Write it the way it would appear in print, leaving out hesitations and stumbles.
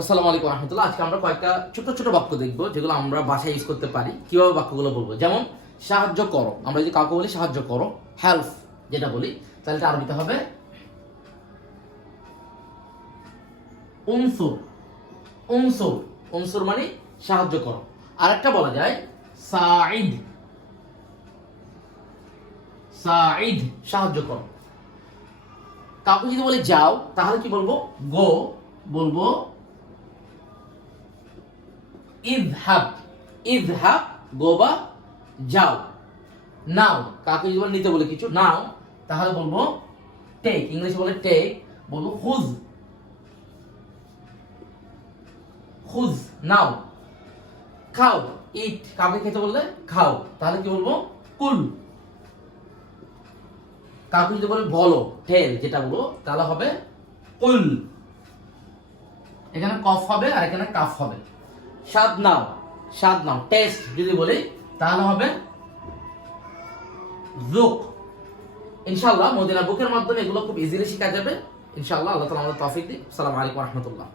আসসালামু আলাইকুম রহমতুল্লাহ। আজকে আমরা কয়েকটা ছোট ছোট বাক্য দেখবো যেগুলো আমরা বাসায় ইউজ করতে পারি। কিভাবে বাক্যগুলো বলবো, যেমন সাহায্য করো। আমরা যদি কাউকে বলি সাহায্য করো, হেল্প যেটা বলি, তাহলে এটা আরবিতে হবে উনসুর। উনসুর উনসুর মানে সাহায্য করো। আরেকটা বলা যায় সাঈদ। সাঈদ সাহায্য করো। কাউকে যদি বলি যাও, তাহলে কি বলবো? গো বলবো ইযহাব। ইযহাব গো বা যাও। নাও কাকে যদি বলে নিতে বলে কিছু নাও, তাহলে বলবো টেক। ইংলিশে বলে টেক, বলবো হুজ। হুজ নাও। খাও ইট, কাকে খেতে বললে খাও, তাহলে কি বলবো? কুল। কাকে যদি বলে বলো টেল, যেটা বলবো তাহলে হবে কুল। এখানে কফ হবে আর এখানে কাফ হবে। স্বাদ নাও। স্বাদ নাও টেস্ট যদি বলি তাহলে হবে যুক। ইনশাআল্লাহ মদিনা বুকের মাধ্যমে এগুলো খুব ইজিলি শেখা যাবে ইনশাআল্লাহ। আল্লাহ তাআলা আমাদের তৌফিক দিন। আসসালামু আলাইকুম ওয়া রাহমাতুল্লাহ।